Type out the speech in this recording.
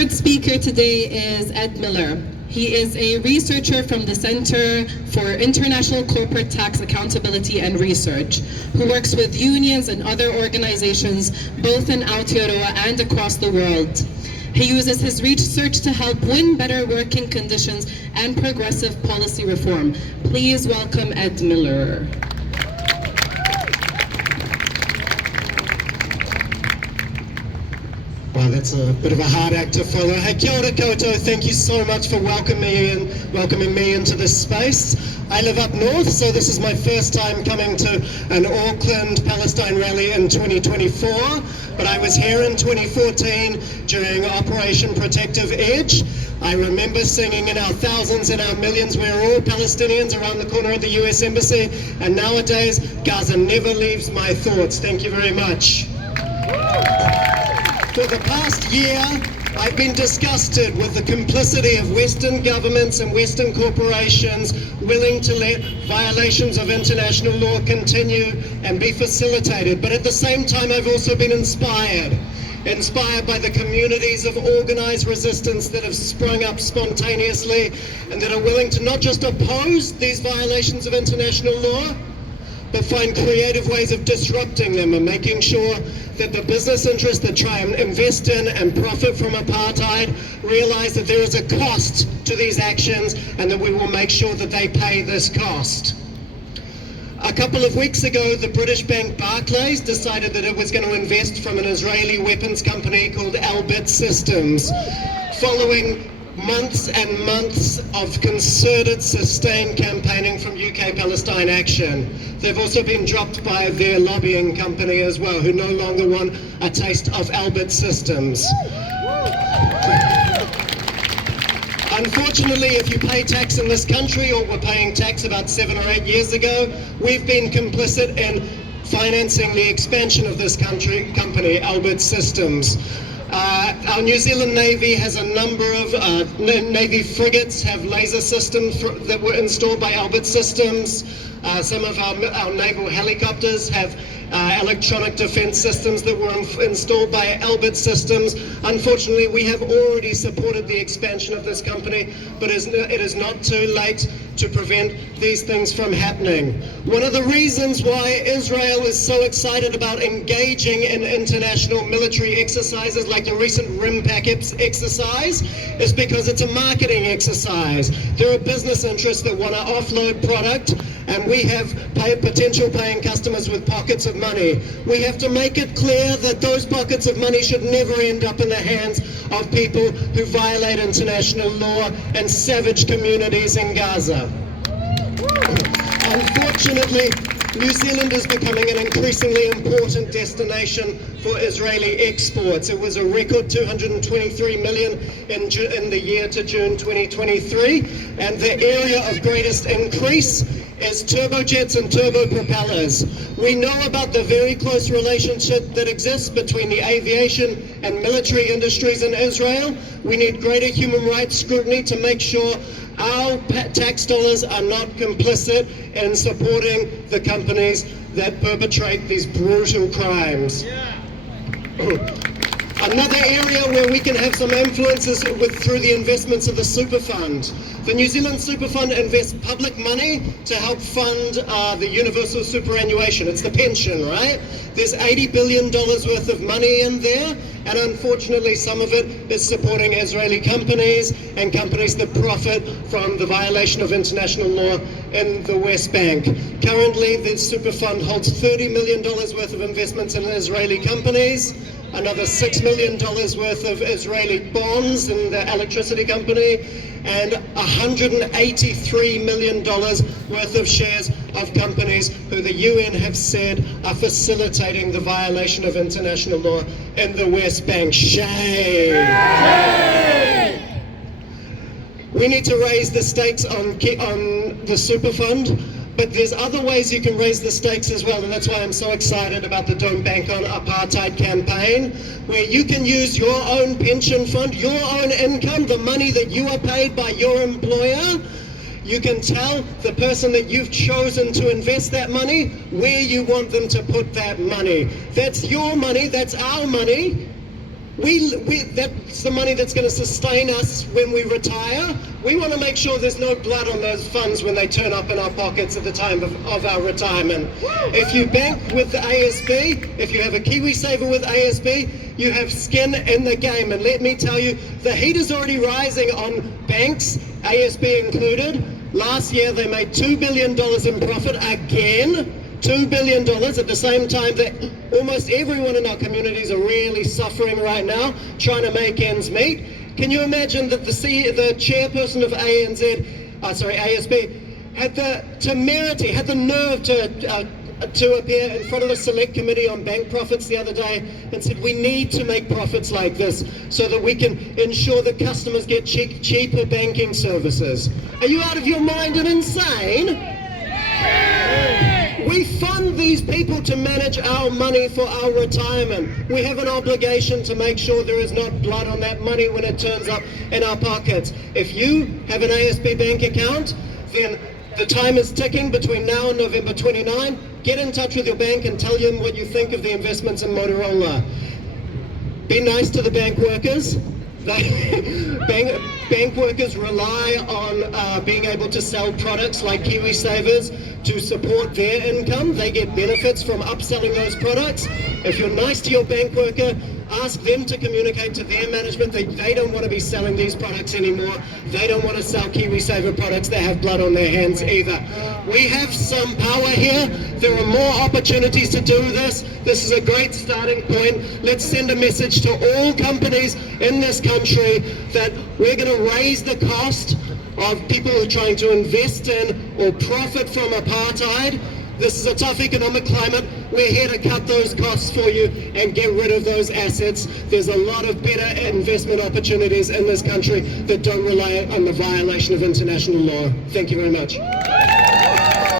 third speaker today is Ed Miller. He is a researcher from the Center for International Corporate Tax Accountability and Research, who works with unions and other organizations both in Aotearoa and across the world. He uses his research to help win better working conditions and progressive policy reform. Please welcome Ed Miller. Wow, that's a bit of a hard act to follow. Hey, kia ora koutou, thank you so much for welcoming me into this space. I live up north, so this is my first time coming to an Auckland Palestine rally in 2024, but I was here in 2014 during Operation Protective Edge. I remember singing in our thousands and our millions, we're all Palestinians around the corner of the US Embassy, and nowadays, Gaza never leaves my thoughts. Thank you very much. For the past year, I've been disgusted with the complicity of Western governments and Western corporations willing to let violations of international law continue and be facilitated. But at the same time, I've also been inspired by the communities of organized resistance that have sprung up spontaneously and that are willing to not just oppose these violations of international law, but find creative ways of disrupting them and making sure that the business interests that try and invest in and profit from apartheid realize that there is a cost to these actions and that we will make sure that they pay this cost. A couple of weeks ago, the British bank Barclays decided that it was going to invest from an Israeli weapons company called Elbit Systems, following months and months of concerted, sustained campaigning from UK Palestine Action. They've also been dropped by their lobbying company as well, who no longer want a taste of Elbit Systems. Unfortunately, if you pay tax in this country, or were paying tax about 7 or 8 years ago, we've been complicit in financing the expansion of this company, Elbit Systems. Our New Zealand Navy has a number of Navy frigates have laser systems that were installed by Elbit Systems. Some of our naval helicopters have electronic defense systems that were installed by Elbit Systems. Unfortunately, we have already supported the expansion of this company, but it is not too late to prevent these things from happening. One of the reasons why Israel is so excited about engaging in international military exercises like the recent RIMPAC exercise is because it's a marketing exercise. There are business interests that want to offload product, and we have potential paying customers with pockets of money. We have to make it clear that those pockets of money should never end up in the hands of people who violate international law and savage communities in Gaza. Unfortunately, New Zealand is becoming an increasingly important destination for Israeli exports. It was a record 223 million in the year to June 2023, and the area of greatest increase is turbojets and turbopropellers. We know about the very close relationship that exists between the aviation and military industries in Israel. We need greater human rights scrutiny to make sure our tax dollars are not complicit in supporting the companies that perpetrate these brutal crimes. Another area where we can have some influence is through the investments of the super fund. The New Zealand Super Fund invests public money to help fund the universal superannuation. It's the pension, right? There's $80 billion worth of money in there, and unfortunately some of it is supporting Israeli companies and companies that profit from the violation of international law in the West Bank. Currently, the Super Fund holds $30 million worth of investments in Israeli companies, another $6 million worth of Israeli bonds in the electricity company, and $183 million worth of shares of companies who the UN have said are facilitating the violation of international law in the West Bank. Shame! Shame! We need to raise the stakes on the Super Fund, but there's other ways you can raise the stakes as well, and that's why I'm so excited about the Don't Bank on Apartheid campaign, where you can use your own pension fund, your own income, the money that you are paid by your employer. You can tell the person that you've chosen to invest that money where you want them to put that money. That's your money, that's our money. That's the money that's going to sustain us when we retire. We want to make sure there's no blood on those funds when they turn up in our pockets at the time of our retirement. If you bank with the ASB, if you have a KiwiSaver with ASB, you have skin in the game. And let me tell you, the heat is already rising on banks, ASB included. Last year they made $2 billion in profit again. $2 billion at the same time that almost everyone in our communities are really suffering right now, trying to make ends meet. Can you imagine that the chairperson of ASB had the temerity, had the nerve to appear in front of the select committee on bank profits the other day and said we need to make profits like this so that we can ensure that customers get cheaper banking services. Are you out of your mind and insane? We fund these people to manage our money for our retirement. We have an obligation to make sure there is not blood on that money when it turns up in our pockets. If you have an ASB bank account, then the time is ticking between now and November 29. Get in touch with your bank and tell them what you think of the investments in Motorola. Be nice to the bank workers. Bank workers rely on being able to sell products like KiwiSavers to support their income. They get benefits from upselling those products. If you're nice to your bank worker, ask them to communicate to their management that they don't want to be selling these products anymore. They don't want to sell KiwiSaver products that have blood on their hands either. We have some power here. There are more opportunities to do this. This is a great starting point. Let's send a message to all companies in this country that we're going to raise the cost of people who are trying to invest in or profit from apartheid. This is a tough economic climate. We're here to cut those costs for you and get rid of those assets. There's a lot of better investment opportunities in this country that don't rely on the violation of international law. Thank you very much.